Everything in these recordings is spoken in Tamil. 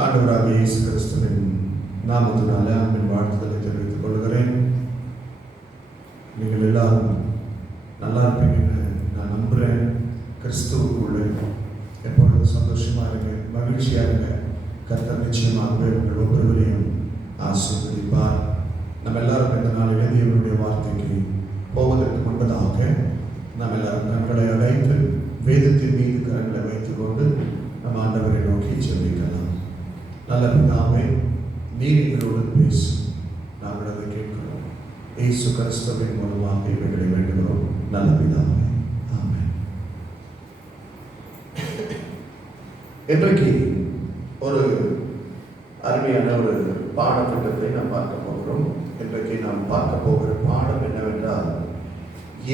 ஆண்டவராகிய இயேசு கிறிஸ்துவின் நாமத்தினாலே அன்பின் வாழ்த்துக்களை தெரிவித்துக் கொள்கிறேன். நீங்கள் எல்லாரும் நல்லா இருப்பீங்கன்னு நான் நம்புகிறேன். கிறிஸ்துவுக்குள்ளே எப்பொழுதும் சந்தோஷமாக இருங்க, மகிழ்ச்சியாக இருங்க. கர்த்தர் நிச்சயமாகவே உங்கள் ஒவ்வொருவரையும் ஆசீர்வதிப்பார். நம்ம எல்லாரும் இந்த நாளில் தேவனுடைய வார்த்தைக்கு போவதற்கு முன்பதாக நாம் எல்லாரும் கண்களை அடைத்து வேதத்தின் மீது கரங்களை வைத்துக் கொண்டு நம்ம ஆண்டவரை நோக்கி செல்லிக்கலாம். நல்ல பிதாவே, நீர் எங்களோடு பேசு, நாங்கள் அதை கேட்கிறோம். இயேசு கிறிஸ்துவின் மூலமாக இவைகளை வேண்டுகிறோம். நல்ல பிதாவே, ஆமென். இன்றைக்கு ஒரு அருமையான ஒரு பாடத்திட்டத்தை நாம் பார்க்க போகிறோம். இன்றைக்கு நாம் பார்க்க போகிற பாடம் என்னவென்றால்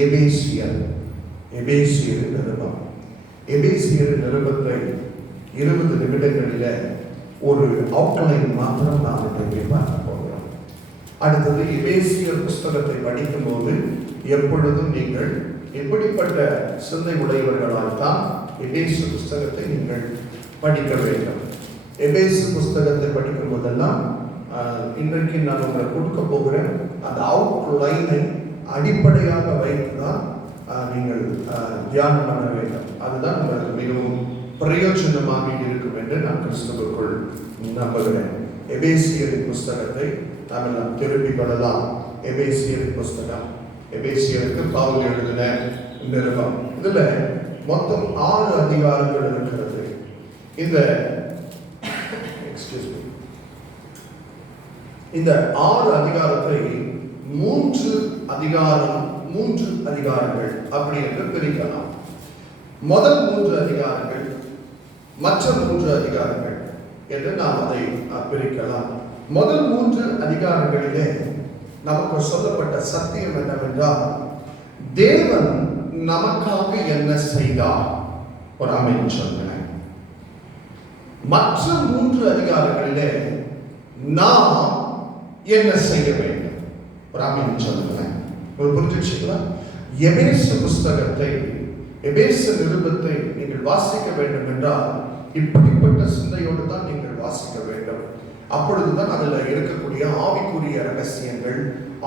எபேசியர் நிருபம். எபேசியர் நிருபத்தை 20 நிமிடங்களில் ஒரு அவுட்லைன் மாத்திரம் நாம் இன்றைக்கு பார்க்க போகிறோம். அடுத்தது எபேசியர் புஸ்தகத்தை படிக்கும்போது எப்பொழுதும் நீங்கள் எப்படிப்பட்ட சிந்தை உடையவர்களால் தான் எபேசு புஸ்தகத்தை நீங்கள் படிக்க வேண்டும். எபேசு புஸ்தகத்தை படிக்கும் போதெல்லாம் இன்றைக்கு நான் உங்களுக்கு கொடுக்க போகிறேன் அந்த அவுட்லைனை அடிப்படையாக வைத்துதான் நீங்கள் தியானம் பண்ண வேண்டும். அதுதான் உங்களுக்கு மிகவும் பிரயோஜனமாக இருக்கும் என்று நான் கிறிஸ்துவுக்குள் நம்புகிறேன். எபேசியரின் புஸ்தகத்தை நாம் திருப்பிக் கொள்ளலாம். எபேசியரின் புஸ்தகம், எபேசியருக்கு பவுல் எழுதின நிருபம். இதுல மொத்தம் 6 அதிகாரங்கள் இருக்கிறது. இந்த 6 அதிகாரத்தை 3 அதிகாரங்கள் அப்படி என்று பிரிக்கலாம். முதல் 3 அதிகாரங்கள், மற்ற 3 அதிகாரங்கள் என்று நாம் அதை பிரிக்கலாம். முதல் 3 அதிகாரங்களிலே நமக்கு சொல்லப்பட்ட சத்தியம் என்னவென்றால், தேவன் நமக்காக என்ன செய்தார். ஒரு ஆமென் சொல்லுங்க. மற்ற 3 அதிகாரங்களிலே நாம் என்ன செய்ய வேண்டும். ஒரு ஆமென் சொல்லுங்க. புரிஞ்சுச்சுங்களா? எபேசு புஸ்தகத்தை, எபேசு நிருபத்தை நீங்கள் வாசிக்க வேண்டும் என்றால் இப்படிப்பட்ட சிந்தையோடு தான் நீங்கள் வாசிக்க வேண்டும். அப்பொழுதுதான் அதில் இருக்கக்கூடிய ஆவிக்குரிய ரகசியங்கள்,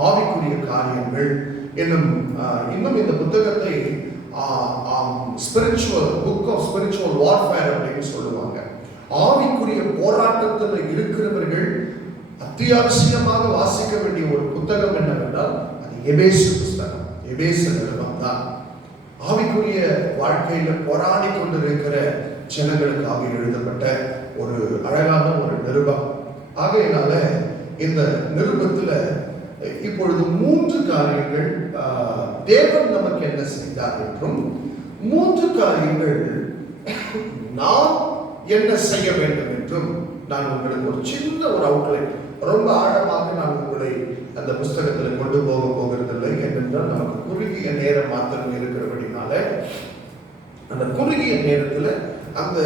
ஆவிக்குரிய காரியங்கள் இன்னும் இந்த புத்தகத்தை spiritual book of spiritual warfare அப்படின்னு சொல்லுவாங்க. ஆவிக்குரிய போராட்டத்தில் இருக்கிறவர்கள் அத்தியாவசியமாக வாசிக்க வேண்டிய ஒரு புத்தகம் என்னவென்றால் அது எபேசு புஸ்தகம், எபேசு நிருபம் தான். ஆவிக்குரிய வாழ்க்கையில போராடி கொண்டிருக்கிற ஜனங்களுக்காக எழுதப்பட்ட ஒரு அழகான ஒரு நிருபம். ஆகையினால இந்த நிருபத்துல இப்பொழுது 3 காரியங்கள் தேவன் நமக்கு என்ன செய்தார் என்றும், 3 காரியங்கள் நாம் என்ன செய்ய வேண்டும் என்றும் நான் உங்களுக்கு ஒரு சின்ன ஒரு அவுட்லைன், ரொம்ப ஆழமாக நான் உங்களை அந்த புஸ்தகத்தில் கொண்டு போகிறதில்லை. ஏனென்றால் நமக்கு குறுகிய நேரம் மாத்திரம் இருக்கிறபடினால அந்த குறுகிய நேரத்தில் அந்த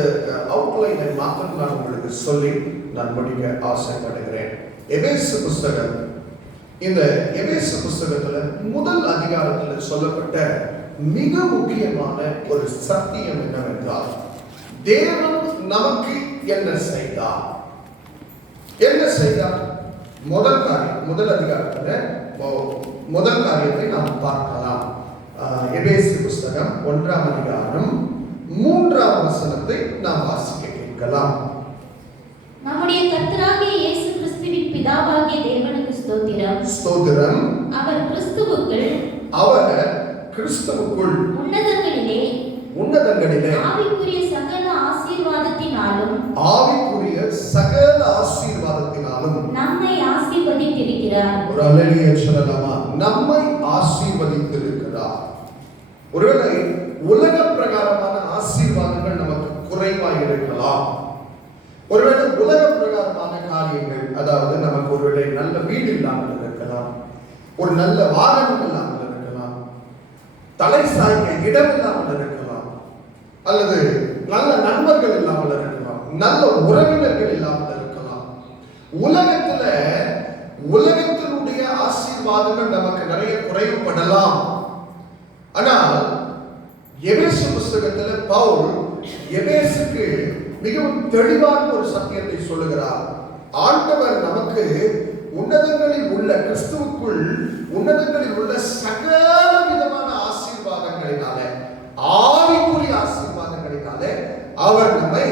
அவுட்லைனை மாத்திரம் நான் உங்களுக்கு சொல்லி நான் முடிக்க ஆசைப்படுகிறேன். எபேசு புஸ்தகம், இந்த எபேசு புஸ்தகத்துல முதல் அதிகாரத்தில் சொல்லப்பட்ட மிக முக்கியமான ஒரு சத்தியம் என்னவென்றால், தேவன் நமக்கு என்ன செய்தார். முதல் காரியம், முதல் அதிகாரத்துல முதல் காரியத்தை நாம் பார்க்கலாம். எபேசு புஸ்தகம் 1ஆம் அதிகாரம் 3ஆம் வசனத்தை நாம் வாசிக்க கேட்கலாம். நம்முடைய கர்த்தராகிய இயேசு கிறிஸ்துவின் பிதாவாகிய தேவனுக்கு ஸ்தோத்திரம். ஸ்தோத்திரம். அவர் கிறிஸ்துவுக்குள் உன்னதங்களிலே ஆவிக்குரிய சகல ஆசீர்வாதத்தினாலும் நம்மை ஆசீர்வதித்திருக்கிறார். ஒரு அல்லேலூயா சொல்லலாமா? நம்மை ஆசீர்வதித்திருக்கிறார். ஒருவேளை உலக பிரகாரமான ஆசீர்வாதங்கள் நமக்கு குறைவாக இருக்கலாம். ஒருவேளை உலக பிரகாரமான காரியங்கள், அதாவது நமக்கு ஒருவேளை நல்ல வீடு இல்லாமல் இருக்கலாம், ஒரு நல்ல வாகனம் இல்லாமல் இருக்கலாம், தலை சாய்க்க இடம் இல்லாமல் இருக்கலாம், அல்லது நல்ல நண்பர்கள் இல்லாமல் இருக்கலாம், நல்ல உறவினர்கள் இல்லாமல் இருக்கலாம். உலகத்தினுடைய ஆசீர்வாதங்கள் நமக்கு நிறைய குறைவுபடலாம். ஆனால் எபேசு புஸ்தகத்தில் பவுல் எபேசுக்கு மிகவும் தெளிவான ஒரு சத்தியத்தை சொல்லுகிறார். ஆண்டவர் நமக்கு உன்னதங்களில் உள்ள கிறிஸ்துவுக்குள் உன்னதங்களில் உள்ள சகல விதமான ஆசீர்வாதங்களினாலே, ஆவிக்குரிய ஆசீர்வாதங்களினாலே அவர் நம்மை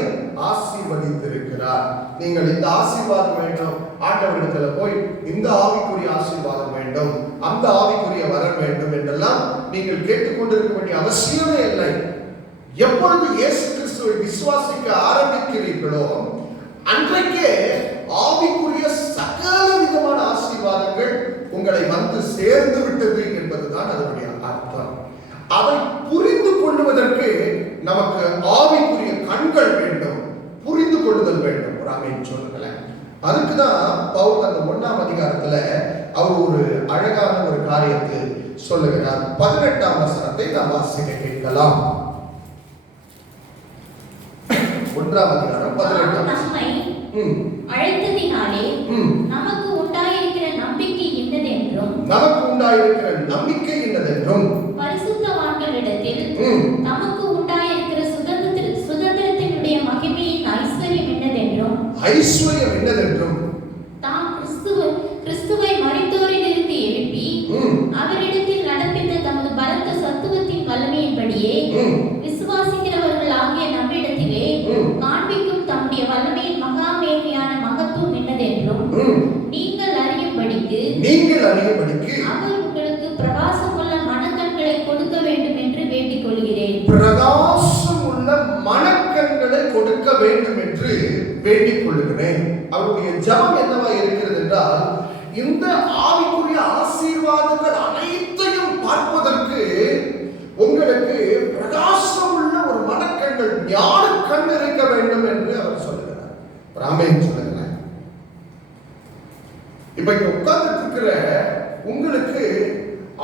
ஆசீர்வதித்திருக்கிறார். நீங்கள் இந்த ஆசீர்வாதம் வேண்டும், ஆண்டவரிடத்துல போய் இந்த ஆவிக்குரிய ஆசீர்வாதம் வேண்டும், அந்த ஆவிக்குரிய வரம் வேண்டும் என்றெல்லாம் நீங்கள் கேட்டுக்கொண்டிருக்க வேண்டிய அவசியமே இல்லை. எப்பொழுது இயேசு கிறிஸ்துவை விசுவாசிக்க ஆரம்பிக்கிறீர்களோ அன்றைக்கே ஆவிக்குரிய சகல விதமான ஆசீர்வாதங்கள் உங்களை வந்து சேர்ந்து விட்டது என்பதுதான் அதனுடைய அர்த்தம். அதை புரிந்து கொள்வதற்கு நமக்கு ஆவிக்குரிய கண்கள் வேண்டும், புரிந்து கொள்ளுதல் வேண்டும். ஆமென் சொல்லுங்களேன். அதுக்குதான் பவுல் அந்த 1ஆம் அதிகாரத்துல அவர் ஒரு அழகான ஒரு காரியத்தை சொல்லுகிறார். 18ஆம் வசனத்தை நாம் வாசிக்க கேட்கலாம். 1ஆம் அதிகாரம் 18ஆம் வசனம். அழைத்ததினாலே நமக்கு உண்டாயிருக்கிற நம்பிக்கை இன்னதென்றும் பரிசுத்தவான்களிடத்தில் நமக்கு உண்டாயிருக்கிற சுதந்திரத்தினுடைய மகிமையின் ஐஸ்வர்யம் என்னதென்றும் தாம் கிறிஸ்துவை மரித்தோரிலிருந்து எழுப்பி அவரிடத்தில் நடப்பித்த தமது பலத்த சத்துவத்தின் வல்லமையின்படியே விசுவாசிக்கிறவர்கள் ஆகிய நம்மிடத்திலே காண்பிக்கும் தம்முடைய வல்லமையின் மகா மேன்மையான மகத்துவம் என்னதென்றும் நீங்கள் அறியும்படிக்கு அவர் உங்களுக்கு பிரகாசமுள்ள மனக்கண்களை கொடுக்க வேண்டும் என்று வேண்டிக் கொள்கிறேன். பிரகாசமுள்ள மனக்கண்களை கொடுக்க வேண்டும் என்று வேண்டிக் கொள்கிறேன். அவருடைய ஜெபம் என்னவா இருக்கிறது என்றால், இந்த ஆவிக்குரிய ஆசீர்வாதங்கள் அனைத்தையும் பார்ப்பதற்கு உங்களுக்கு பிரகாசம் உள்ள ஒரு மனக்கண்கள், ஞான கண் இருக்க வேண்டும் என்று அவர் சொல்லுகிறார். ஆமென் சொல்லுகிறார். இப்ப இங்க உட்கார்ந்து இருக்கிற உங்களுக்கு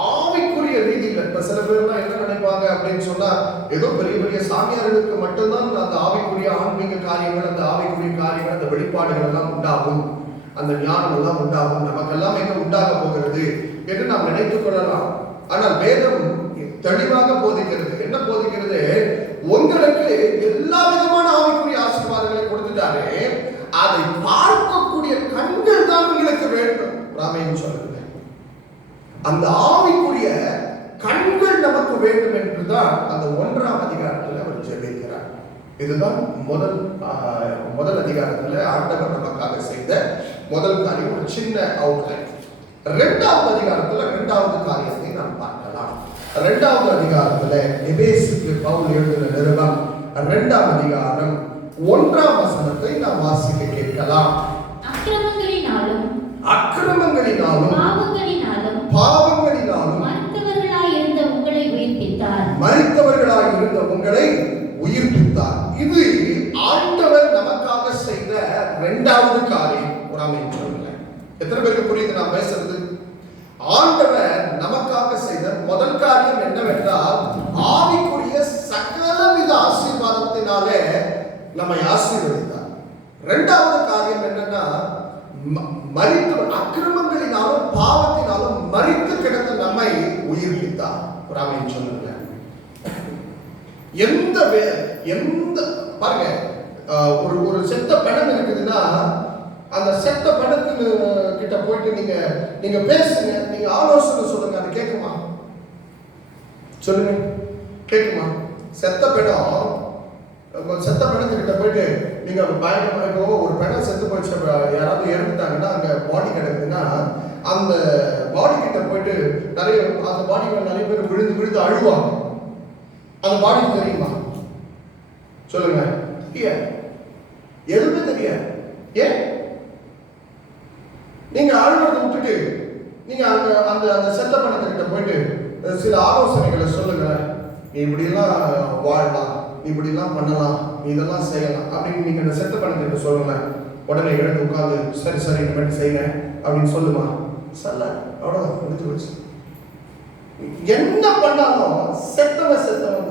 ஆவிக்குரிய ரீதியில், இப்ப சில பேர்லாம் என்ன நினைப்பாங்க அப்படின்னு சொன்னா, ஏதோ பெரிய பெரிய சாமியார்களுக்கு மட்டும்தான் அந்த ஆவிக்குரிய ஆன்மீக காரியங்கள், அந்த ஆவிக்குரிய காரியங்கள், அந்த வெளிப்பாடுகள் எல்லாம் உண்டாகும், அந்த ஞானம் எல்லாம் உண்டாகும், நமக்கெல்லாம் எங்க உண்டாக போகிறது என்று நாம் நினைத்துக் கொள்ளலாம். ஆனால் வேதம் தெளிவாக போதிக்கிறது. என்ன போதிக்கிறது? உங்களுக்கு எல்லா விதமான ஆவிக்குரிய ஆசீர்வாதங்களை கொடுத்துட்டாரு, அதை பார்க்கக்கூடிய கண்கள் தான் உங்களுக்கு வேண்டும். ஆமென் சொல்லுங்க. அந்த ஆவிக்குரிய கண்கள் நமக்கு வேண்டும் என்றுதான் அந்த 1ஆம் அதிகாரத்தில் அவர் ஜெபிக்கிறார். இதுதான் முதல் அதிகாரத்தில் ஆண்டவர் நமக்காக செய்த முதல் காரியம், ஒரு சின்ன அவுட்லைன். 2ஆவது அதிகாரத்தில் 2வது காரியத்தை நாம் பார்க்கலாம். 2வது அதிகாரத்தில் எபேசுக்கு பவுல் எழுதின நிருபம் 2ஆம் அதிகாரம் 1ஆம் வசனத்தை நாம் வாசிக்க கேட்கலாம். அக்கிரமங்களினாலும் பாவங்களினாலும் மரித்தவர்களாய் இருந்த உங்களை உயிர்ப்பித்தார். இது ஆண்டவர் நமக்காக செய்த 2வது காரியம். ஆமென் சொல்லுங்க. எத்தனை பேருக்கு புரியுது நான் பேசுறது? ஆண்டவர் நமக்காக செய்த முதல் காரியம் என்னவென்றால், ஆவிக்குரிய சகலவித ஆசீர்வாதத்தினாலே நம்மை ஆசீர்வதித்தார். 2வது காரியம் என்னன்னா, அக்கிரமங்களினாலும் பாவத்தினாலும் மரித்து கிடந்த நம்மை உயிர்ப்பித்தார். ஆமென் சொல்லுங்க. எந்த பாருங்க, ஒரு செத்த பணம் இருக்குதுன்னா, அந்த செத்த பணத்து கிட்ட போயிட்டு நீங்க பேசுங்க, நீங்க ஆலோசனை சொல்லுங்க, அது கேட்குமா? சொல்லுங்க, கேட்குமா? செத்த பணத்துக்கிட்ட போயிட்டு நீங்க பயங்கரமா, ஒரு பணம் செத்து போச்சு, யாராவது இறந்துட்டாங்கன்னா அங்க பாடி கிடக்குதுன்னா, அந்த பாடி கிட்ட போயிட்டு அந்த பாடி நிறைய பேர் விழுந்து அழுவாங்க. அந்த பாடி தெரியுமா? சொல்லுங்க. எதுவுமே தெரியாது. ஏன்? நீங்க அழுவதை விட்டுட்டு நீங்க அந்த செத்த பணத்துக்கிட்ட போயிட்டு சில ஆலோசனைகளை சொல்லுங்க. நீ இப்படிலாம் வாழலாம், நீ இப்படிலாம் பண்ணலாம், நீ இதெல்லாம் செய்யலாம் அப்படின்னு நீங்க அந்த செத்த பணத்துக்கிட்ட சொல்லுங்க. உடனே எழுந்து உட்காந்து சரி இந்த மாதிரி செய்யுங்க அப்படின்னு சொல்லுமா? சொல்ல. அவ்வளவுதான், முடிஞ்சு போச்சு. என்ன பண்ணாலும் செத்தவன் தான்.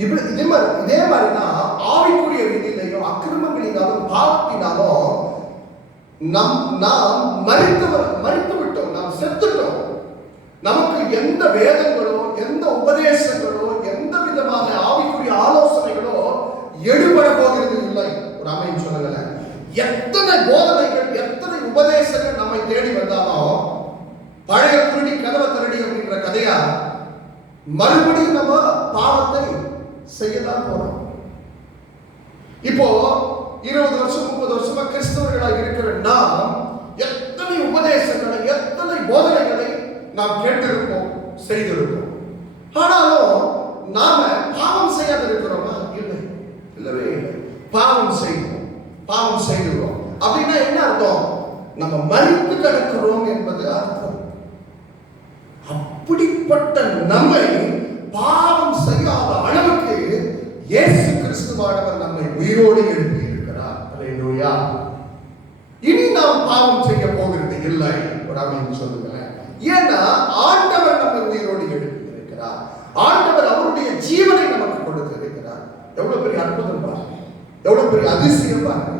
இதே மாதிரிதான் ஆவிக்குரிய ரீதியிலையும் அக்கிரமங்களினாலும் பாவத்தினாலும் நாம் மரித்து விட்டோம், நாம் செத்துட்டோம். நமக்கு எந்த வேதங்களோ, எந்த உபதேசங்களோ, எந்த விதமான ஆவிக்குரிய ஆலோசனைகளோ போகிறது இல்லை. ஒரு ஆமென் சொல்லுங்களேன். எத்தனை போதனைகள், எத்தனை உபதேசங்கள் நம்மை தேடி வந்தாலும் பழைய திருடி கதவை திருடி அப்படின்ற கதையா மறுபடியும் நம்ம பாவத்தை செய்யதான் போறோம். இப்போ 20 வருஷம் 30 வருஷமா கிறிஸ்தவர்களாக இருக்கிற நாம் எத்தனை உபதேசங்களை, எத்தனை போதனைகளை நாம் கேட்டிருப்போம், செய்திருப்போம். ஆனாலும் நாம பாவம் செய்யாத இருக்கிறோமா? இல்லை, இல்லவே இல்லை. பாவம் செய்வோம், பாவம் செய்கிறோம். அப்படின்னா என்ன அர்த்தம்? நம்ம மரித்து கிடக்கிறோம் என்பது அர்த்தம். அப்படிப்பட்ட நம்மை பாவம் செய்யாத அளவுக்கு இயேசு கிறிஸ்துவானவர் நம்மை உயிரோடு எழுப்பி இருக்கிறார். அல்லேலூயா. இனி நாம் பாவம் செய்ய போகிறது இல்லை. ஒரு ஆமென் சொல்லுங்களேன். ஏன்னா ஆண்டவர் நம்மை உயிரோடு எழுப்பி இருக்கிறார். ஆண்டவர் அவருடைய ஜீவனை நமக்கு கொடுத்து இருக்கிறார். எவ்வளவு பெரிய அற்புதம் பாருங்க, எவ்வளவு பெரிய அதிசயம் பாருங்க.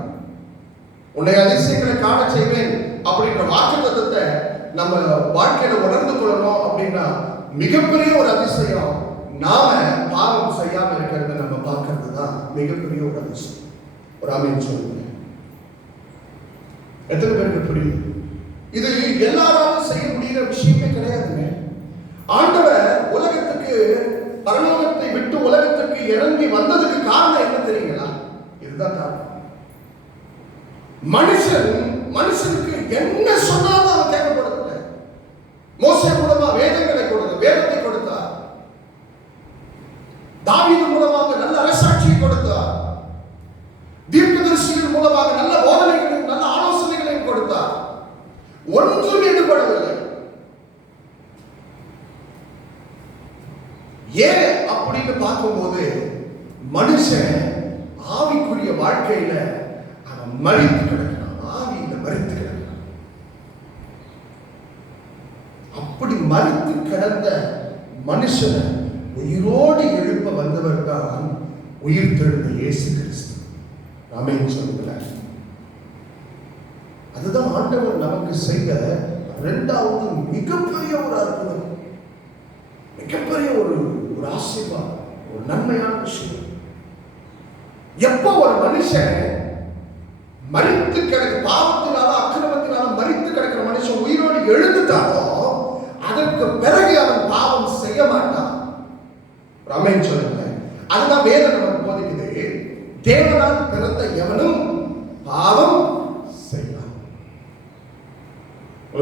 உன்னை அதிசயங்களை காண செய்வேன் அப்படின்ற வாக்குத்தத்தத்தை நம்ம வாழ்க்கையில உணர்ந்து கொள்ளணும். அப்படின்னா மிகப்பெரிய ஒரு அதிசயம் நாம பாவம் செய்யாம இருக்கிறத நம்ம பார்க்கறது தான் மிகப்பெரிய ஒரு அதிசயம். ஒரு ஆமென் சொல்லுங்க. எத்தனை பேருக்கு புரியுது? இது எல்லாராலும் செய்ய முடிகிற விஷயமே கிடையாதுங்க. ஆண்டவர் உலகத்துக்கு, பரலோகத்தை விட்டு உலகத்துக்கு இறங்கி வந்ததுக்கு காரணம் என்ன தெரியுங்களா? இதுதான் காரணம். மனுஷனுக்கு என்ன சொன்னாலும் அவன் கேட்கப்படுறதில்லை. மோசே மூலமா வேதங்களை கொடுத்தார், வேதத்தை கொடுத்தார். தாவீது மூலமாக நல்ல அரசாட்சியை கொடுத்தார். தீர்க்கதரிசிகள் மூலமாக நல்ல போதனைகளையும் நல்ல ஆலோசனைகளையும் கொடுத்தார். ஒன்றும் ஈடுபடவில்லை. ஏன் அப்படின்னு பார்க்கும்போது மனுஷன் ஆவிக்குரிய வாழ்க்கையில அவன் மரித்து கிடக்கிறான், ஆவியில மரித்து கிடக்கிறான். அப்படி மரித்து கிடந்த மனுஷனை உயிரோடு எழுப்ப வந்தவர் தான் உயிர் தெழுந்த இயேசு கிறிஸ்து. ஆமென் சொல்லுங்களேன். அதுதான் ஆண்டவர் நமக்கு செய்த இரண்டாவது மிகப்பெரிய ஒரு அற்புதம், மிகப்பெரிய ஒரு ஆசீர்வாதம், ஒரு நன்மையான விஷயம். எப்போ ஒரு மனுஷன் மரித்து கிடக்க, பாவத்தினால அக்கிரமத்தினால மரித்து கிடக்கிற மனுஷன் உயிரோடு எழுந்துட்டானோ அதற்கு பிறகு அவன் பாவம் செய்ய மாட்டான். ஆமென் சொல்லுங்க. அதுதான் வேதம் நமக்கு போதிக்குது. தேவனால் பிறந்த எவனும் பாவம் செய்யலாம்.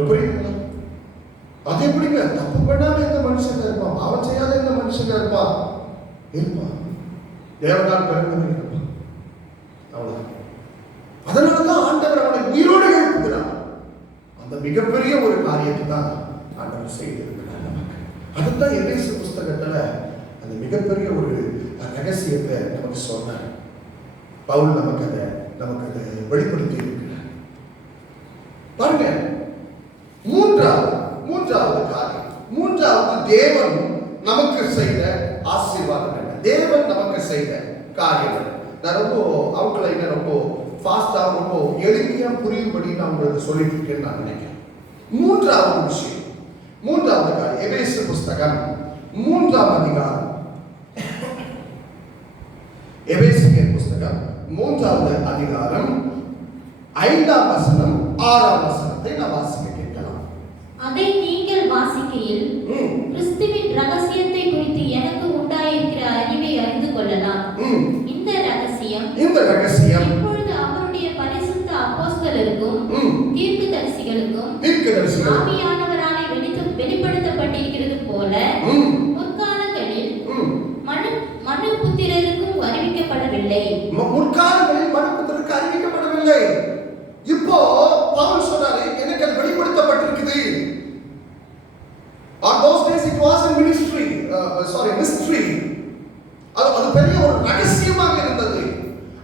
புரியுதுங்களா? அது எப்படிங்க? தப்பு பண்ணாம எந்த மனுஷங்க இருப்பான், பாவம் செய்யாத எந்த மனுஷங்க இருப்பான்? தேவனால் பிறந்தவன் இருப்பான். அவ்வளவுதான். அதனாலதான் ஆண்டவர் அவனை உயிரோடு எழுப்புகிறார். அந்த மிகப்பெரிய ஒரு காரியத்தை தான் ஆண்டவர் செய்திருக்கிறார் நமக்கு. அதுதான் எபேசு புஸ்தகத்துல அந்த மிகப்பெரிய ஒரு ரகசியத்தை நமக்கு சொன்னார். பவுல் நமக்கு அதை வெளிப்படுத்தி இருக்கிறார். பாருங்க, மூன்றாவது காரியம், மூன்றாவது தேவன் நமக்கு செய்த ஆசீர்வாதம் என்ன? தேவன் நமக்கு செய்த காரியம். நான் ரொம்ப அவங்களை ரொம்ப ஃபாஸ்டா, ரொம்ப எளிமையா புரியும்படி நான் உங்களுக்கு சொல்லிட்டு இருக்கேன்னு நான் நினைக்கிறேன். மூன்றாவது விஷயம், மூன்றாவது காரியம், எபேசு புஸ்தகம் 3ஆம் அதிகாரம், எபேசியர் புஸ்தகம் 3வது அதிகாரம் 5ஆம் வசனம் 6ஆம் வசனத்தை நான் வாசிக்க கேட்கலாம். அதை நீங்கள் வாசிக்கையில் கிறிஸ்துவின் ரகசியத்தை குறித்து எனக்கு உண்டாயிருக்கிற அறிவை அறிந்து கொள்ளலாம். இந்த ரகசியம் இப்பொழுது அவருடைய பரிசுத்த அப்போஸ்தலருக்கும் தீர்க்கதரிசிகளுக்கும் ஆவியானவராலே வெளிப்படுத்தப்பட்டிருக்கிறது போல முற்காலங்களில் மனுபுத்திரருக்கும் அறிவிக்கப்படவில்லை. முற்காலங்களில் மனுபுத்திரருக்கு அறிவிக்கப்படவில்லை. இப்போ பவுல் சொல்றாரு, எனக்கு அது வெளிப்படுத்தப்பட்டிருக்குது. On those days it was a mystery. அது பெரிய ஒரு ரகசியமாக இருந்தது.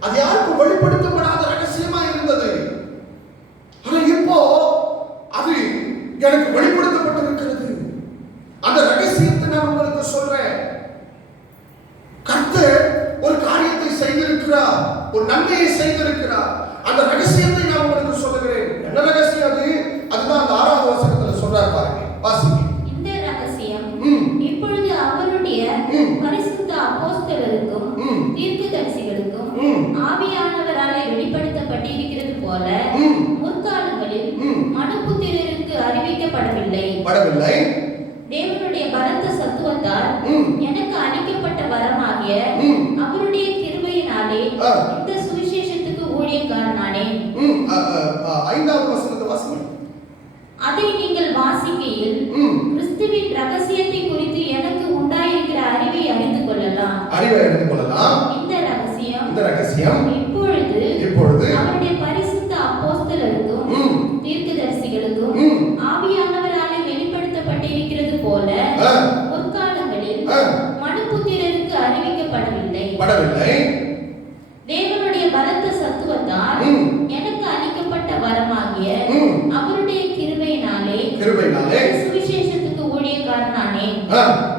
அது யாருக்கும் வெளிப்படுத்தப்படாத ரகசியமாக இருந்தது. ஆனா இப்போ அது எனக்கு வெளிப்படுத்தப்பட்டிருக்கிறது. அந்த ரகசியத்தை நான் உங்களுக்கு சொல்றேன். கர்த்தர் ஒரு காரியத்தை செய்திருக்கிறார், ஒரு நன்மையை செய்திருக்கிறார். அந்த ரகசியத்தை நான் உங்களுக்கு சொல்லுகிறேன். என்ன ரகசியம் அது? அதுதான் அந்த 6வது வசனத்துல சொல்றார் பாருங்க, வாசிங்க. இந்த ரகசியம் இப்பொழுது அவருடைய பரிசுத்த அப்போஸ்தலருக்கும் தீர்க்கதரிசிகளுக்கும் ஆவியானவராலே வெளிப்படுத்தப்பட்டிருக்கிறது போல முற்காலங்களில் மனுபுத்திரருக்கு அறிவிக்கப்படவில்லை. தேவனுடைய பலத்த சத்துவத்தால் எனக்கு அளிக்கப்பட்ட வரமாகிய அவருடைய கிருபையினாலே இந்த சுவிசேஷத்துக்கு ஊழியக்காரனானே. 5வது வசனத்தை வாசிங்க. அதை நீங்கள் வாசிக்கையில் கிறிஸ்துவின் ரகசியத்தை குறித்து எனக்கு உண்டாயிருக்கிற அறிவை அறிந்து கொள்ளலாம். இந்த ரகசியம் இப்பொழுது அவருடைய பரிசுத்த அப்போஸ்தலருக்கும் தீர்க்கதரிசிகளுக்கும் ஆவியானவராலே வெளிப்படுத்தப்பட்டிருக்கிறது போல முற்காலங்களில் மனுபுத்திரருக்கு அறிவிக்கப்படவில்லை. தேவனுடைய பலத்த சத்துவத்தால் எனக்கு அளிக்கப்பட்ட வரமாகிய அவருடைய கிருபையினாலே சுவிசேஷத்துக்கு ஊழியக்காரனானே.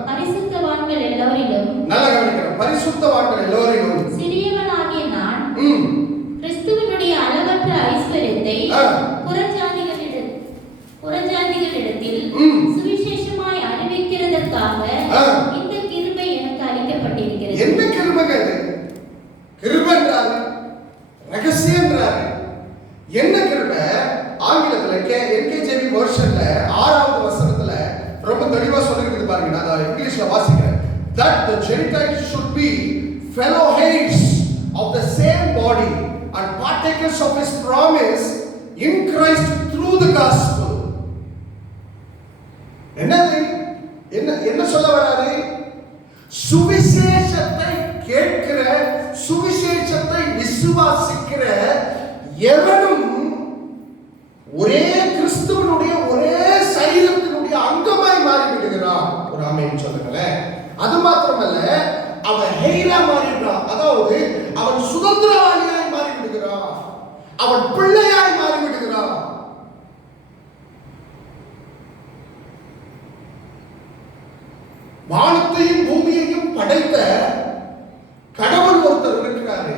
பரிசுத்தவான்கள் எல்லோரிலும் சிறியவனாகிய நான் கிறிஸ்துவினுடைய அளவற்ற ஐஸ்வர்யத்தை புறஜாதிகளிடத்தில் சுவிசேஷமாய் அறிவிக்கிறதற்காக இந்த கிருபை எனக்கு அளிக்கப்பட்டிருக்கிறது. என்ன கிருபை? கிருபைன்றாரு, ரகசியம்ன்றாரு. என்ன கிருபை? ஆங்கிலத்துல NKJV வெர்ஷன்ல 6வது வசனத்துல ரொம்ப தெளிவா சொல்லிருக்கு பாருங்க. நான் இங்கிலீஷ்ல வாசிக்கிறேன். That the Gentiles should be fellow heirs of the same body and partakers of his promise in Christ through the gospel. என்ன சொல்ல வராரு? சுவிசேஷத்தை கேட்கிற, சுவிசேஷத்தை விசுவாசிக்கிற எவனும் ஒரே கிறிஸ்துவனுடைய ஒரே சரீரத்தினுடைய அங்கமாய் மாறிவிடுகிறான். ஒரு ஆமென் சொல்லுங்களேன். அது மாத்திரமல்ல, அவன் ஹெய்ரா மாறிவிடுறான். அதாவது அவன் சுதந்திரவாளியாய் மாறிவிடுகிறான், அவன் பிள்ளையாய் மாறிவிடுகிறான். வானத்தையும் பூமியையும் படைத்த கடவுள் ஒருத்தர் இருக்கிறாரு.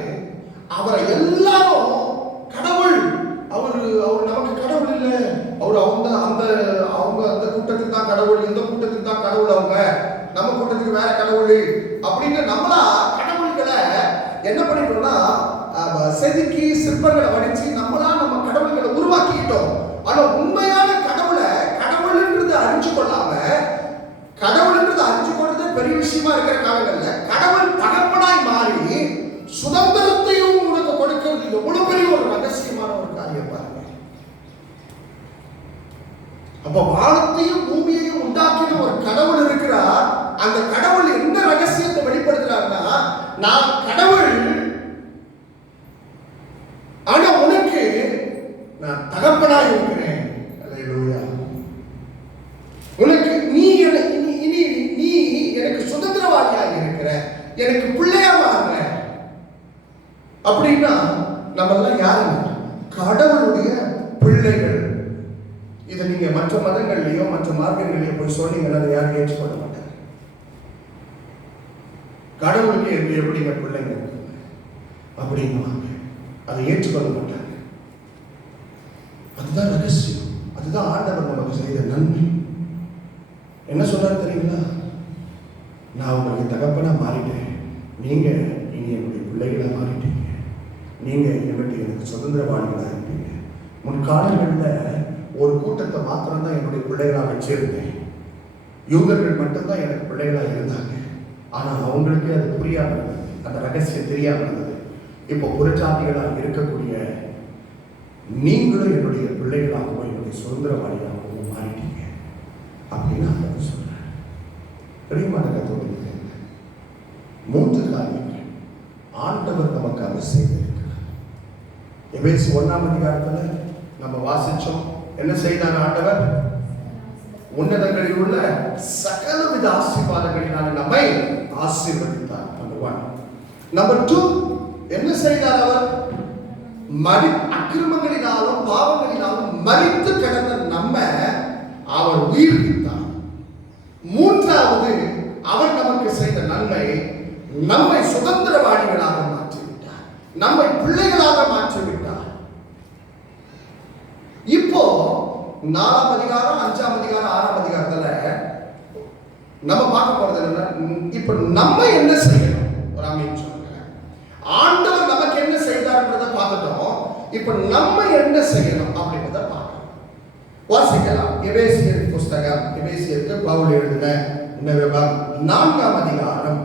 அவரை எல்லாரும் கடவுள், அவர் நமக்கு கடவுள் இல்லை, அவர் அவங்க அந்த கூட்டத்துக்கு தான் கடவுள், இந்த கூட்டத்துக்கு தான் கடவுள், அவங்க நம்ம கூட்டத்துக்கு வேற கடவுள் அப்படின்னு நம்மளா கடவுள்களை என்ன பண்ணிட்டோம்னா செதுக்கி சிற்பங்களை வடிச்சு நம்மளா நம்ம கடவுள்களை உருவாக்கிட்டோம். ஆனா உண்மையான கடவுளை கடவுள்ன்றது அறிஞ்சு கொள்ளாம, கடவுள்ன்றது அறிஞ்சு கொள்றதே பெரிய விஷயமா இருக்கிற காலங்கள்ல கடவுள் தகப்பனாய் மாறி சுதந்திரத்தையும் உனக்கு கொடுக்கிறது எவ்வளவு பெரிய ஒரு ரகசியமான ஒரு காரியம் பாருங்க. அப்ப வானத்தையும் பூமியையும் உண்டாக்கின ஒரு கடவுள் இருக்கிறார். அந்த கடவுள் என்ன ரகசியத்தை வெளிப்படுத்துறாருன்னா, நான் கடவுள், ஆனா உனக்கு நான் தகப்பனாய் இருக்கிறேன். அல்லேலூயா. உனக்கு நீ எனக்கு சுதந்திரவாதியாக இருக்கிற, எனக்கு பிள்ளையா மாறுற. அப்படின்னா நம்ம எல்லாம் யாருங்க? கடவுளுடைய பிள்ளைகள். இதை நீங்க மற்ற மதங்கள்லயோ மற்ற மார்க்கங்களையோ போய் சொன்னீங்கன்னா அதை யாரும் ஏற்றுக்கொள்ள மாட்டாங்க. கடவுளுக்கு எப்படிங்க பிள்ளைங்க அப்படிங்குவாங்க, அதை ஏற்றுக்கொள்ள மாட்டாங்க. அதுதான் ரகசியம், அதுதான் ஆண்டவர் நமக்கு செய்த நன்றி. என்ன சொல்றாரு தெரியுங்களா? நான் உங்களுக்கு தகப்பனா மாறிட்டேன், நீங்க இனி என்னுடைய பிள்ளைகளா மாறிட்டீங்க, நீங்க எனக்கு சுதந்திரவாளிகளா இருப்பீங்க. முன்காலங்களில் ஒரு கூட்டத்தை மாத்திரம்தான் என்னுடைய பிள்ளைகளாக வச்சிருந்தேன். யூதர்கள் மட்டும்தான் எனக்கு பிள்ளைகளாக இருந்தாங்க. ஆனால் அவங்களுக்கு அது புரியாமல் இருந்தது, அந்த ரகசியம் தெரியாமல் இருந்தது. இப்போ புறஜாதிகளாக இருக்கக்கூடிய நீங்களும் என்னுடைய பிள்ளைகளாகவும் என்னுடைய சுதந்திரவாளிகளாகவும் மாறிட்டீங்க அப்படின்னு ஆண்டவர் சொல்றார். பெரியமான கத்தோடு 3 காரியங்கள் ஆண்டவர் நமக்காக செய்திருக்கிறார். எபேசு 1ஆம் அதிகாரத்தில் நம்ம வாசிச்சோம். என்ன செய்தார் ஆண்டவர்? உன்னதங்களில் உள்ள சகலவித ஆசீர்வாதங்களினால் நம்மை ஆசீர்வதித்தார். நம்பர் 1. நம்பர் 2, என்ன செய்தார்? அவர் அக்கிரமங்களினாலும் பாவங்களினாலும் மரித்து கிடந்த நம்ம அவர் உயிர்ப்பித்தார். 3வது, அவர் நமக்கு செய்த நன்மை, நம்மை சுதந்திரவாளிகளாக மாற்றிவிட்டார், நம்மை பிள்ளைகளாக மாற்றிவிட்டார். இப்போ 4ஆம் அதிகாரம், 5ஆம் அதிகாரம், 6ஆம் அதிகாரத்துல நம்ம பார்க்க போறது என்னன்னா, இப்ப நம்ம என்ன செய்யணும்? ஒரு ஆமென் சொல்லுங்க. ஆண்டவர் நமக்கு என்ன செய்தார்? இப்ப நம்ம என்ன செய்யணும் அப்படின்றத பார்க்கலாம். வாசிக்கலாம். எபேசியர் புஸ்தகம், எபேசியருக்கு பவுல் எழுதின நிருபம் 4ஆம் அதிகாரம்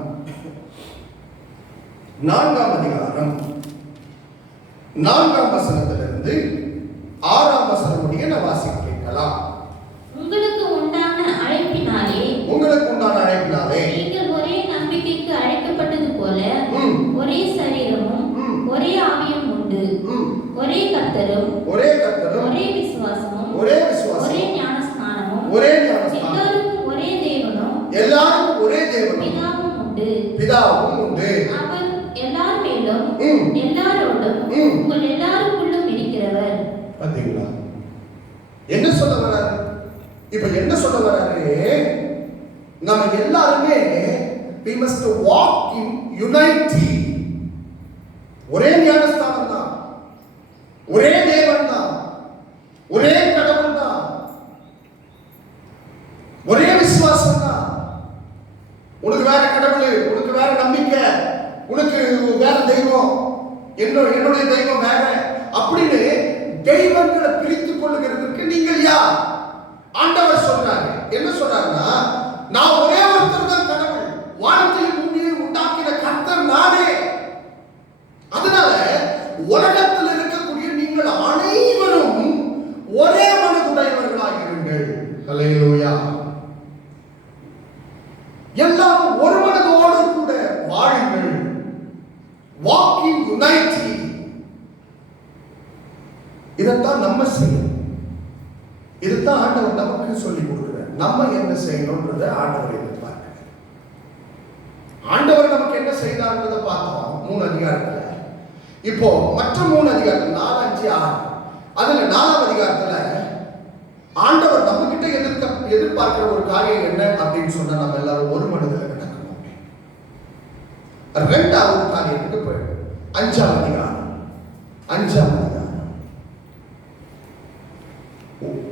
4ஆம் வசனத்திலிருந்து 6ஆம் வசனம் முடிய நான் வாசிக்க கேட்கலாம். உங்களுக்கு உண்டான அழைப்பினாலே நீங்கள் ஒரே நம்பிக்கைக்கு அழைக்கப்பட்டது போல ஒரே சரீரமும் ஒரே ஆவியும் உண்டு, ஒரே கர்த்தரும் ஒரே விசுவாசமும் ஒரே ஞானஸ்நானமும் எல்லாருக்கும் ஒரே தேவனும் பிதாவும் உண்டு. அவர் எல்லார் மேலும் எல்லாரோடும் உங்கள் எல்லாருக்குள்ளும் இருக்கிறவர். பாத்தீங்களா என்ன சொல்ல வராரு? இப்ப என்ன சொல்ல வராரு? நம்ம எல்லாருமே we must walk in unity. ஒரே ஞானஸ்தானம் தான், ஒரே தேவன் தான், ஒரே கடவுள் தான், ஒரே விசுவாசம் தான். உனக்கு வேற கடவுள், உனக்கு வேற நம்பிக்கை, உனக்கு வேற தெய்வம், என்னுடைய தெய்வம் வேற அப்படின்னு தெய்வங்களை பிரித்துக் கொள்ளுகிறதுக்கு நீங்கள் யார்? ஆண்டவர் சொல்றாரு. என்ன சொல்றாருன்னா, நான் ஒரே ஒருத்தர் தான் கடவுள், வானத்தையும் பூமியை உண்டாக்கின கர்த்தர் நானே. அதனால உலகத்தில் இருக்கக்கூடிய நீங்கள் அனைவரும் ஒரே மனதுடையவர்களாக இருங்கள். ஹல்லேலூயா. எல்லாரும் ஒரு மனதோடு கூட வாழுங்கள். Walk in unity. இதைத்தான் நம்ம செய்யணும். இதுதான் ஆண்டவர் நமக்கு சொல்லிக் கொடுக்கிறார். நம்ம என்ன செய்யணும்ன்றத ஆண்டவர் எதிர்பார்க்கிறார். ஆண்டவர் நமக்கு என்ன செய்தார்ன்றத பார்த்தோம் 3 அதிகாரத்துல. இப்போ மற்ற 3 அதிகாரத்துல 4, 5, 6 அதுல 4ஆம் அதிகாரத்துல ஆண்டவர் நம்ம கிட்ட எதிர்பார்க்கிற ஒரு காரியம் என்ன அப்படின்னு சொன்னா, நம்ம எல்லாரும் ஒரு மனதில் நடக்கணும். 2வது காரியத்துக்கு போயிடும். 5ஆம் அதிகாரம்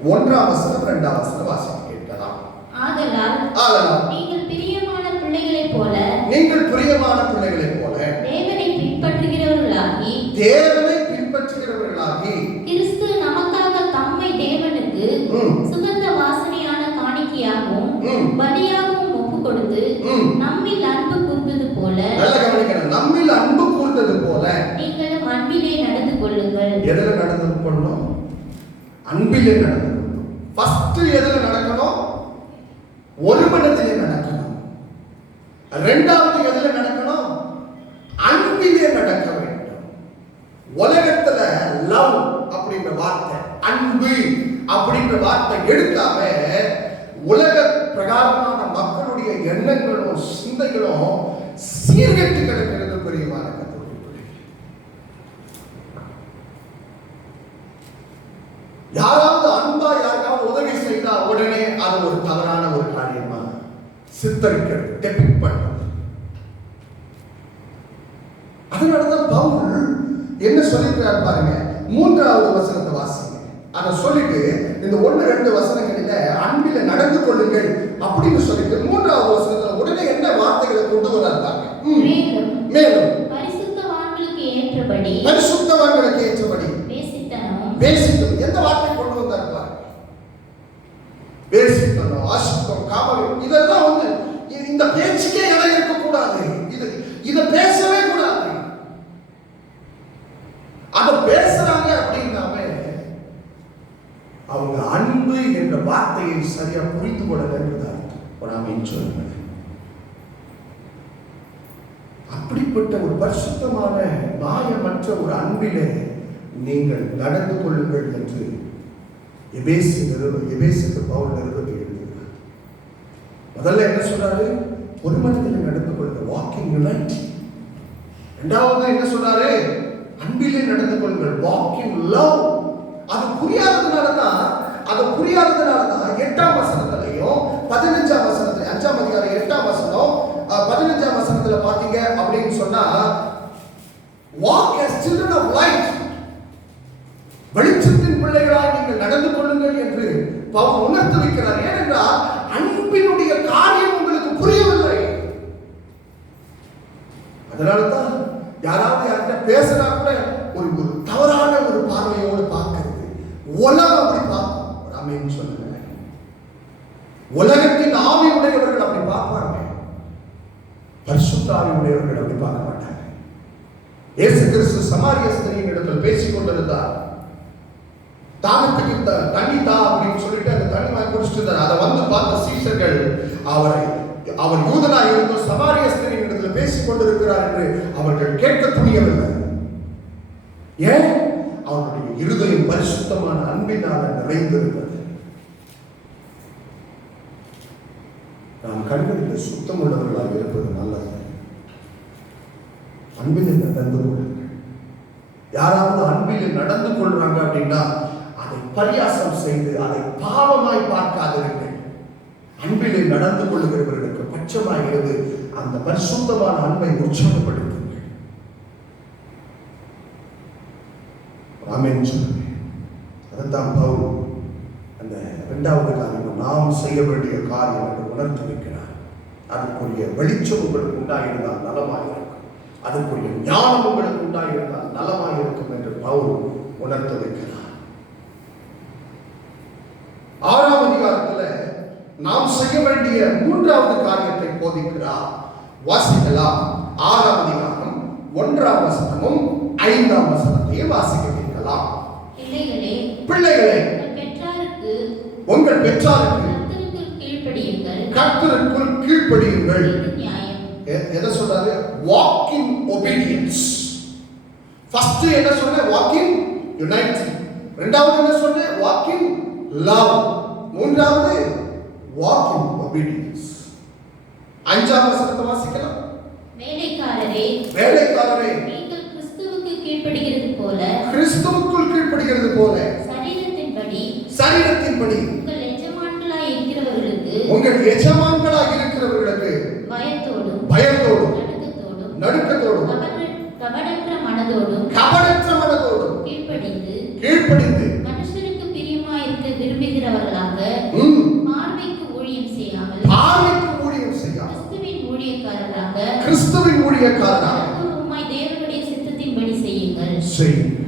1ஆம் வசனம் 2ஆம் வசனம் வாசிக்க கேட்கலாம். ஆதலால் நீங்கள் பிரியமான பிள்ளைகளைப் போல தேவனை பின்பற்றுகிறவர்களாகி கிறிஸ்து நமக்காக தம்மை தேவனுக்கு சுகந்த வாசனையான காணிக்கையாகவும் பலியாகவும் ஒப்புக் கொடுத்து நம்மில் அன்பு கூர்ந்தது போல, நல்ல கவனிக்கணும், நம்மில் அன்பு கூர்ந்தது போல நீங்களும் அன்பிலே நடந்து கொள்ளுங்கள். எதுல நடந்து கொள்ளணும்? அன்பிலே நடந்து கொள்ளணும். ஃபர்ஸ்ட் எதுல நடக்கணும்? ஒரு மனதிலே நடக்கணும். 2வது எதுல நடக்கணும்? அன்பிலே நடக்க வேண்டும். உலகத்துல லவ் அப்படின்ற வார்த்தை, அன்பு அப்படின்ற வார்த்தை எடுக்காம உலக பிரகாரமான மக்களுடைய எண்ணங்களும் சிந்தைகளும் சீர்கெட்டு கிடக்கிறது. பெரியமான யாராவது அன்பா யாருக்காவது உதவி செய்தா உடனே அது ஒரு தவறான ஒரு காரியமா சித்தரிக்கிறது, டெபிக் பண்றது. அதனாலதான் பவுல் என்ன சொல்லிக்கிறார் பாருங்க. 3வது வசனத்தை வாசிங்க. அதை சொல்லிட்டு இந்த 1-2 வசனங்களில அன்பில நடந்து கொள்ளுங்கள் அப்படின்னு சொல்லிட்டு 3வது வசனத்துல உடனே என்ன வார்த்தைகளை கொண்டு வரார் பாருங்க. மேலும் பரிசுத்தவான்களுக்கு ஏற்றபடி பேசித்தனம். எந்த வார்த்தை கொண்டு வந்தார் பாருங்க. பேசித்தனம், அசுத்தம், காமம், இதெல்லாம் வந்து இந்த பேச்சுக்கே இடம் இருக்க கூடாது. இத பேசவே கூடாது. அத பேசுறாங்க அப்படின்னாவே அவங்க அன்பு என்ற வார்த்தையை சரியா புரிந்து கொள்ளலாம். சொல்லுங்க. அப்படிப்பட்ட ஒரு பரிசுத்தமான மாயமற்ற ஒரு அன்பிலே நீங்கள் நடந்து கொள்ளுங்கள் என்று எபேசுக்கு பவுல் நிருபத்தை எழுதுகிறார். முதல்ல என்ன சொல்றாரு? ஒரு மனதில் நடந்து கொள்ளுங்க, வாக்கிங் யுனைட்டி. 2வது என்ன சொல்றாரு? அன்பிலே நடந்து கொள்ளுங்கள், வாக்கிங் லவ். அது புரியாததுனாலதான் 8ஆம் வசனத்திலையும் 15ஆம் வசனத்துல 5ஆம் அதிகாரம் 8ஆம் வசனம் 15ஆம் வசனத்துல பாத்தீங்க அப்படின்னு சொன்னா, walk as children of light, வெளிச்சத்தின் பிள்ளைகளாய் நீங்கள் நடந்து கொள்ளுங்கள் என்று பவுல் உணர்த்து வைக்கிறார். ஏனென்றால் அன்பினுடைய காரியம் உங்களுக்கு புரியவில்லை. அதனாலதான் யாராவது யார்கிட்ட பேசினா கூட ஒரு தவறான ஒரு பார்க்க மாட்டாங்க. இயேசு கிறிஸ்து சமாரிய ஸ்திரீயின் இடத்தில் பேசிக் கொண்டிருந்தார். தாகத்துக்கு தண்ணி தா அப்படின்னு சொல்லிட்டு அந்த தண்ணி வாங்கி குடிச்சிட்டு இருந்தார். அதை வந்து பார்த்த சீஷர்கள் அவர் யூதனாய் இருந்தும் சமாரிய ஸ்திரீயின் இடத்தில் பேசிக் கொண்டிருக்கிறார் என்று அவர்கள் கேட்க துணியவில்லை. ஏன்? அவருடைய இருதயம் பரிசுத்தமான அன்பினால் நிறைந்திருந்தது. நாம் கண்களில் சுத்தம் உள்ளவர்களாக இருப்பது நல்லது. அன்பில் நடந்து கொள்ளுங்கள். யாராவது அன்பில் நடந்து கொள்றாங்க அப்படின்னா அதை பரியாசம் செய்து அதை பாவமாய் பார்க்காதிருங்கள். அன்பில் நடந்து கொள்ளுகிறவர்களுக்கு பட்சமாய் இருந்து அந்த பரிசுத்தமான அன்பை உற்சாகப்படுத்துங்கள். ஆமென் சொல்லுங்க. அதுதான் பவுல் அந்த 2வது காரியம் நாம் செய்ய வேண்டிய காரியம் என்று உணர்ந்து வைக்கிறார். அதற்குரிய வெளிச்சம் உங்களுக்கு உண்டாயிருந்தால் நலமாக இருக்கும். அதற்குரிய ஞானம் உங்களுக்கு உண்டாயிருந்தால் நலமாக இருக்கும் என்று பவுல் உணர்ந்து வைக்கிறார். 6ஆம் அதிகாரத்தில் நாம் செய்ய வேண்டிய 3வது காரியத்தை போதிக்கிறார். வாசிக்கலாம். 6ஆம் அதிகாரம் 1ஆம் வசனமும் 5ஆம் வசனத்தையும் வாசிக்க கேட்கலாம். பிள்ளைகளே உங்கள் பெற்றாருக்கு கர்த்தருக்குள் கீழ்ப்படியுங்கள். எதை சொல்றாரு? walk in obedience. ஃபர்ஸ்ட் என்ன சொன்ன? walk in unity. இரண்டாவது என்ன சொன்ன? walk in love. மூன்றாவது walk in obedience. 5ஆம் வசனத்தை வாசிக்கலாம். வேலைக்காரரே நீங்கள் கிறிஸ்துவுக்கு கீழ்ப்படிகிறது போல கிறிஸ்துவுக்குள் கீழ்ப்படிகிறது போல சரீரத்தின்படி உங்கள் எஜமான்களாக இருக்கிறவர்களுக்கு பயத்தோடும் நடுக்கத்தோடும் கபடற்ற மனதோடும் கீழ்ப்படிந்து மனுஷருக்கு பிரியமாய் இருக்க விரும்புகிறவர்களாக பார்வைக்கு ஊழியம் செய்யாமல் கிறிஸ்துவின் ஊழியக்காரராக தேவனுடைய சித்தத்தின்படி செய்யுங்கள்.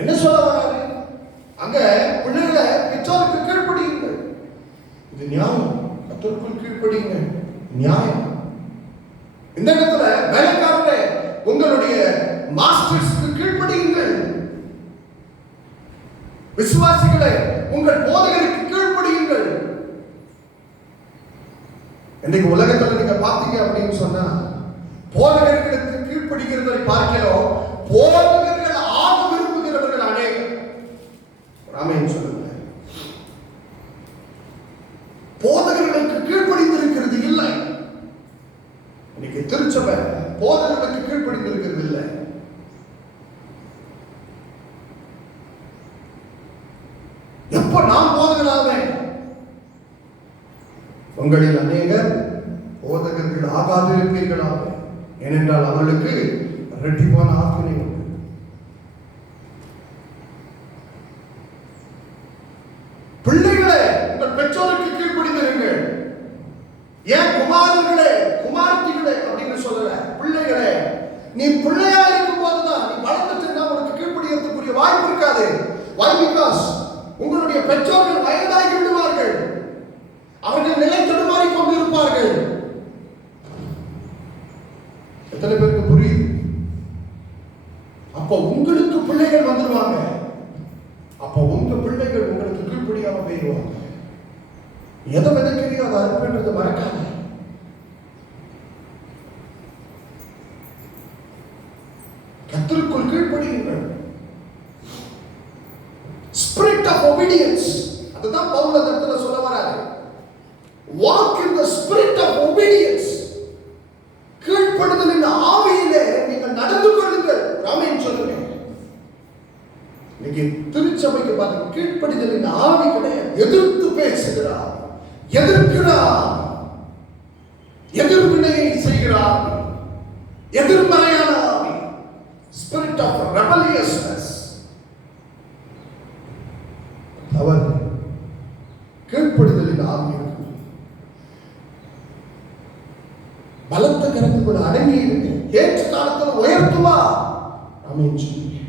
என்ன சொல்ல வராரு? அங்க பிள்ளைகளை பெற்றோருக்கு கீழ்ப்படியுங்கள். இது நியாயம். கர்த்தருக்குள் கீழ்ப்படியுங்க, நியாயம். இந்த இடத்துல வேலைக்காரரே உங்களுடைய மாஸ்டர்ஸ்க்கு கீழ்ப்படியுங்கள். விசுவாசிகளே உங்கள் போதகருக்கு கீழ்ப்படியுங்கள். இன்னைக்கு உலகத்துல நீங்க பாத்தீங்க அப்படின்னு சொன்னா போதகர்களுக்கு கீழ்ப்படிக்கிறதை பார்க்கிறோம். போதகர்கள் ஆக விரும்புகிறவர்கள் அநேகம். ஆமென் சொல்லுங்க. போதகர்களுக்கு கீழ்ப்படிந்திருக்கிறது இல்லை. இன்னைக்கு திருச்சபை போதகர்களுக்கு கீழ்ப்படிந்திருக்கிறது இல்லை. எப்ப நாம் போதகராவேன்? உங்களில் அநேகர் போதகர்கள் ஆகாதிருப்பீர்களாக. ஏனென்றால் அவர்களுக்கு இரட்டிப்பான ஆக்கினை உண்டு. பிள்ளைகளே உங்கள் பெற்றோருக்கு கீழ்ப்படிந்திருங்கள். ஏன் குமாரர்களே குமார்த்திகளே அப்படின்னு சொல்லல. பிள்ளைகளே, நீ பிள்ளையா இருக்கும் போதுதான், நீ வளர்ந்துட்டுன்னா உனக்கு கீழ்ப்படியறதுக்குரிய வாய்ப்பு இருக்காது. Why? Because உங்களுடைய பெற்றோர்கள் வயதாகி விடுவார்கள். அவர்கள் நிலை தடுமாறி கொண்டிருப்பார்கள். எத்தனை பேருக்கு புரியுது? அப்ப உங்களுக்கு பிள்ளைகள் வந்துருவாங்க. அப்ப உங்க பிள்ளைகள் உங்களுக்கு கீழ்ப்படியாம போயிடுவாங்க. எதை விதைக்கிறீங்க அதை அறுப்புன்றதை மறக்காத. கர்த்தருக்குள் கீழ்ப்படியுங்கள். Spirit of obedience. அதுதான் பவுல் அந்த இடத்துல சொல்ல வராரு. Walk in the spirit of obedience. கீழ்ப்படிதலின் ஆவியிலே நீங்கள் நடந்து கொள்ளுங்கள். ஆமென் சொல்லுங்க. இன்னைக்கு திருச்சபைக்கு பார்த்து கீழ்ப்படிதலின் ஆவி கிடையாது. எதிர்த்து பேசுகிறார், எதிர்க்கிறார், எதிர்வினையை செய்கிறார், எதிர்மறையான ஆவி. Spirit of rebelliousness. அவர் கீழ்ப்படிதலின் ஆவி இருக்கு. பலத்த கரத்துக்குள் அடங்கி இருக்கு. ஏற்ற காலத்தில் உயர்த்துவா. ஆமென் சொல்லுங்க.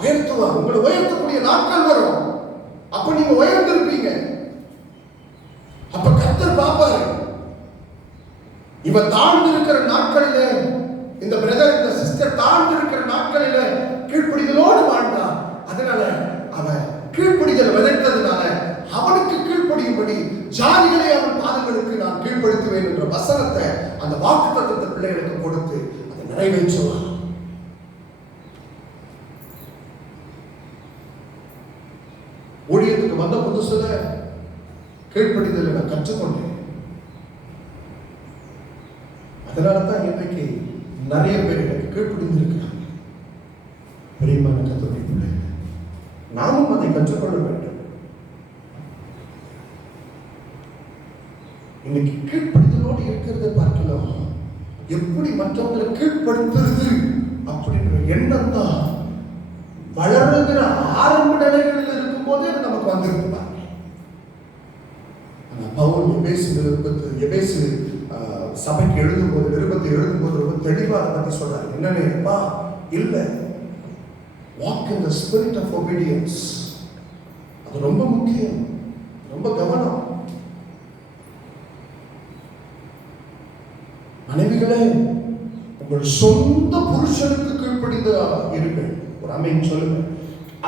உயர்த்துவா. உங்களை உயர்த்தக்கூடிய நாட்கள் வரும். அப்ப நீங்க உயர்ந்திருப்பீங்க. அப்ப கர்த்தர் பாப்பாரு. இப்ப தாழ்ந்து இருக்கிற நாட்களில இந்த பிரதர் இந்த சிஸ்டர் தாழ்ந்து இருக்கிற நாட்களில கீழ்ப்படிதலோடு வாழ்ந்தான். அதனால அவன் கீழ்ப்படிதல் விதைத்ததுனால அவனுக்கு கீழ்ப்படியும்படி ஜாதிகளை அவன் பாதங்களுக்கு நான் கீழ்ப்படுத்துவேன் என்ற வசனத்தை அந்த வாக்குத்தத்தத்தை பிள்ளைகளுக்கு கொடுத்து அதை நிறைவேற்றுவான். ஊழியத்துக்கு வந்த புதுசுல கீழ்ப்படிதலை நான் கற்றுக்கொண்டேன். அதனாலதான் இன்றைக்கு நிறைய பேர் எனக்கு கீழ்ப்படிந்து இருக்கிறாங்க. பிரியமான கர்த்தருடைய பிள்ளைகளே, நாமும் அதை கற்றுக்கொள்ள வேண்டும். இன்னைக்கு கீழ்ப்படிதலோடு இருக்கிறத பார்க்கலாம். எப்படி மற்றவங்களை கீழ்ப்படுத்துறது அப்படின்ற எண்ணம் தான் வளர்கிற ஆரம்ப நிலைகளில் இருக்கும் போதே அது நமக்கு வந்திருப்பாங்க. பவுல் எபேசு சபைக்கு எழுதும்போது நிருபத்தை எழுதும்போது ரொம்ப தெளிவாக அதை பற்றி சொல்றாரு. என்னன்னா இல்லை, walk in the spirit of obedience. அது ரொம்ப முக்கியம், ரொம்ப கவனம். மனைவிகளே, உங்கள் சொந்த புருஷனுக்கு கீழ்ப்படிந்து இருங்கள். ஒரு அம்மைன்னு சொல்லுங்க.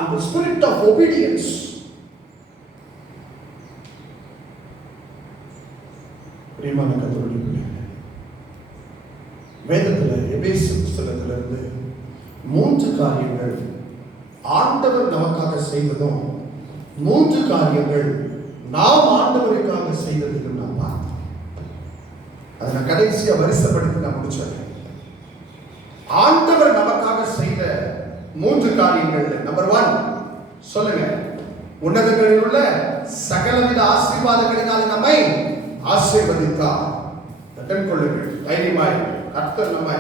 அந்த ஸ்பிரிட் ஆஃப் ஒபீடியன்ஸ் பிரியமான கர்த்தருடைய பிள்ளைகளே, வேதத்துல எபேசு புஸ்தகத்திலிருந்து 3 காரியங்கள் ஆண்டவர் நமக்காக செய்வதும் 3 காரியங்கள் நாம் ஆண்டவருக்காக செய்வதையும் நாம் பார்த்தோம். அதை நான் கடைசியா வரிசைப்படுத்தி நான் முடிச்சிடுறேன். ஆண்டவர் நமக்காக செய்த 3 காரியங்கள். நம்பர் 1 சொல்லுங்க. உன்னதங்களில் உள்ள சகலவித ஆசீர்வாதங்களினால் நம்மை ஆசீர்வதித்தார். கொள்ளுங்கள், தைரியமாய். கர்த்தர் நம்மை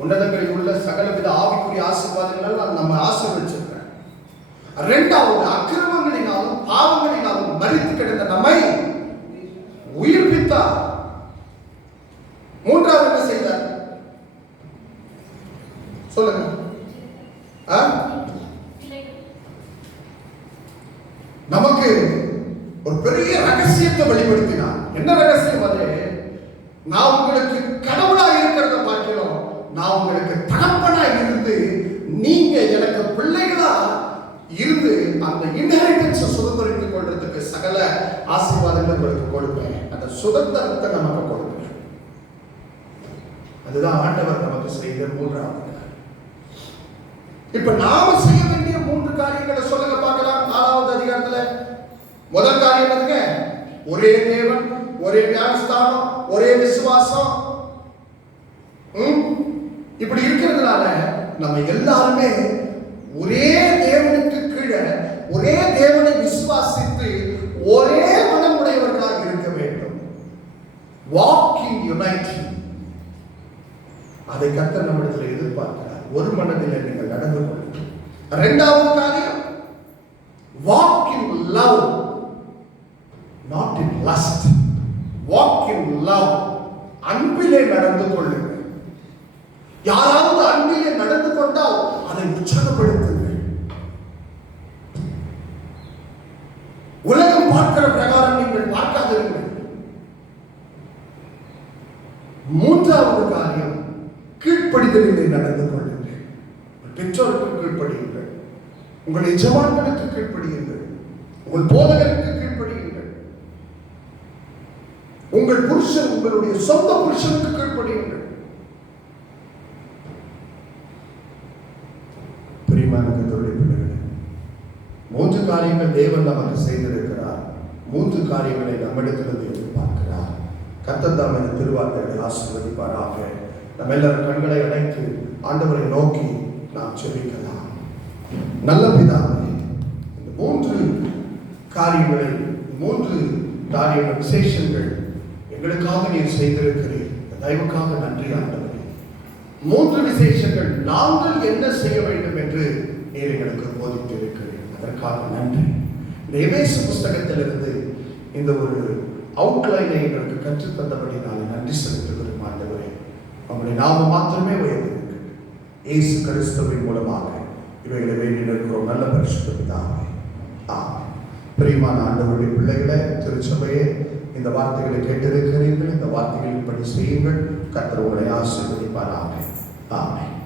உன்னதங்களில் உள்ள சகலவித ஆவிக்குரிய ஆசீர்வாதங்களால் நம்ம ஆசீர்வதிச்சிருக்கிறார். 2வது, அக்கிரமங்களினாலும் பாவங்களினாலும் மரித்து கிடந்த நம்மை உயிர்ப்பித்தார். 3வது என்ன செய்தார் சொல்லுங்க. நமக்கு ஒரு பெரிய ரகசியத்தை வெளிப்படுத்தினார். என்ன ரகசியம் அது? நான் உங்களுக்கு கடவுளா இருக்கிறத பார்க்கிறோம், நான் உங்களுக்கு தகப்பனா இருந்து நீங்க எனக்கு பிள்ளைகளா இருந்து அந்த இன்ஹெரிட்டன்ஸை சுதந்திரித்துக் கொள்றதுக்கு சகல ஆசீர்வாதங்களை உங்களுக்கு கொடுப்பேன். அந்த சுதந்திரத்தை நமக்கு கொடுப்பேன். அதுதான் ஆண்டவர் நமக்கு செய்த 3வது. இப்ப நாம செய்ய வேண்டிய 3 காரியங்களை சொல்லுங்க பார்க்கலாம். 4வது அதிகாரத்துல முதல் காரியம் என்னங்க? ஒரே தேவன், ஒரே ஞானஸ்தானம், ஒரே விசுவாசம். இப்படி இருக்கிறதுனால நம்ம எல்லாருமே ஒரே தேவனுக்கு கீழே ஒரே தேவனை விசுவாசித்து ஒரே மனமுடையவர்களாக இருக்க வேண்டும். வாக்கிங் யுனைட்டி, அதை கர்த்தர் நம்மிடத்தில் எதிர்பார்க்கிறார். ஒரு மனதில் நீங்கள் நடந்து கொள்ளுங்கள். 2வது காரியம், walk in love, not in lust. walk in love, அன்பிலே நடந்து கொள்ளுங்கள். யாராவது அன்பிலே நடந்து கொண்டால் அதை உற்சாகப்படுத்துங்கள். உலகம் பார்க்கிற பிரகாரம் நீங்கள் பார்க்காதிருங்கள். 3வது காரியம், கீழ்ப்படிதலிலே நடந்து கொள்ளுங்கள். பெற்றோருக்கு கீழ்ப்படியுங்கள், உங்கள் எஜமான்களுக்கு கீழ்ப்படியுங்கள், உங்கள் போதகருக்கு கீழ்ப்படியுங்கள், உங்கள் புருஷன் உங்களுடைய சொந்த புருஷனுக்கு கீழ்ப்படியுங்கள். பிரியமான கர்த்தருடைய பிள்ளைகளே, 3 காரியங்கள் தேவன் நமக்கு செய்திருக்கிறார். 3 காரியங்களை நம்மிடத்திலிருந்து எதிர்பார்க்கிறார். கர்த்தர் தாம் இந்த திருவார்த்தைகளை ஆசீர்வதிப்பாராக. நம்ம எல்லாரும் கண்களை அடைத்து ஆண்டவரை நோக்கி நாம் ஜெபிக்கலாம். நல்ல பிதாவே, இந்த 3 காரியங்களை 3 காரியங்கள் விசேஷங்கள் எங்களுக்காக நீர் செய்திருக்கிறீர். தயவுக்காக நன்றி ஆண்டவரே. 3 விசேஷங்கள் நாங்கள் என்ன செய்ய வேண்டும் என்று நீர் எங்களுக்கு போதித்திருக்கிறீர். அதற்காக நன்றி. இந்த எபேசு புஸ்தகத்திலிருந்து இந்த ஒரு அவுட்லைனை எங்களுக்கு கற்றுத்தந்தபடி நான் நன்றி செலுத்துகிறேன் ஆண்டவரே. உங்களுடைய நாம மாத்திரமே உயர்ந்திருக்கு. இயேசு கிறிஸ்துவின் மூலமாக இவைகளை வேண்டி இருக்கிறோம் நல்ல பரிசுத்த பிதாவே. பிரியமான ஆண்டவருடைய பிள்ளைகளே, திருச்சபையே, இந்த வார்த்தைகளை கேட்டிருக்கிறீர்கள். இந்த வார்த்தைகளின்படி செய்யுங்கள். கர்த்தர் உங்களை ஆசீர்வதிப்பாராக. ஆமென்.